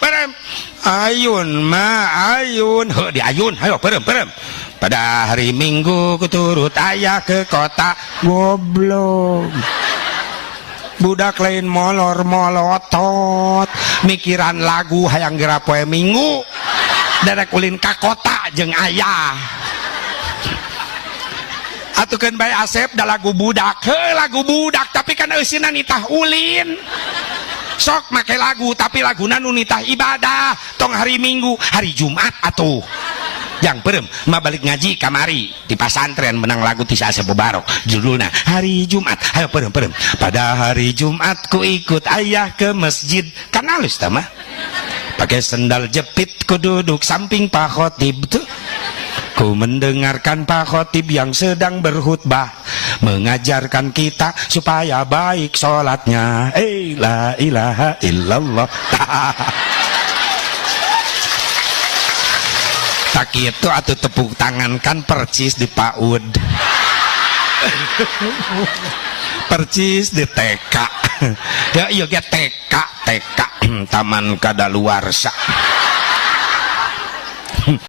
perem ayun heuh di ayun hayo perem pada hari Minggu kuturut ayah ke kota goblok budak lain molor molotot mikiran lagu hayang geura poe Minggu derek ulin ka kota jeung ayah atukeun bae Asep da lagu budak lagu budak tapi kan eusina nitah ulin sok make lagu tapi laguna nu nitah ibadah tong hari Minggu hari Jumat atuh yang perem mah balik ngaji kamari di pasantren menang lagu ti Asep Mubarok judulna hari Jumat ayo perem pada hari Jumat ku ikut ayah ke masjid kan halus tah mah pakai sendal jepit ku duduk samping Pak Khotib tuh ku mendengarkan Pak Khotib yang sedang berkhutbah mengajarkan kita supaya baik sholatnya la ilaha illallah tak itu atuh tepuk tangan kan percis di PAUD percis di TK ya iya ge TK Taman Kadaluarsa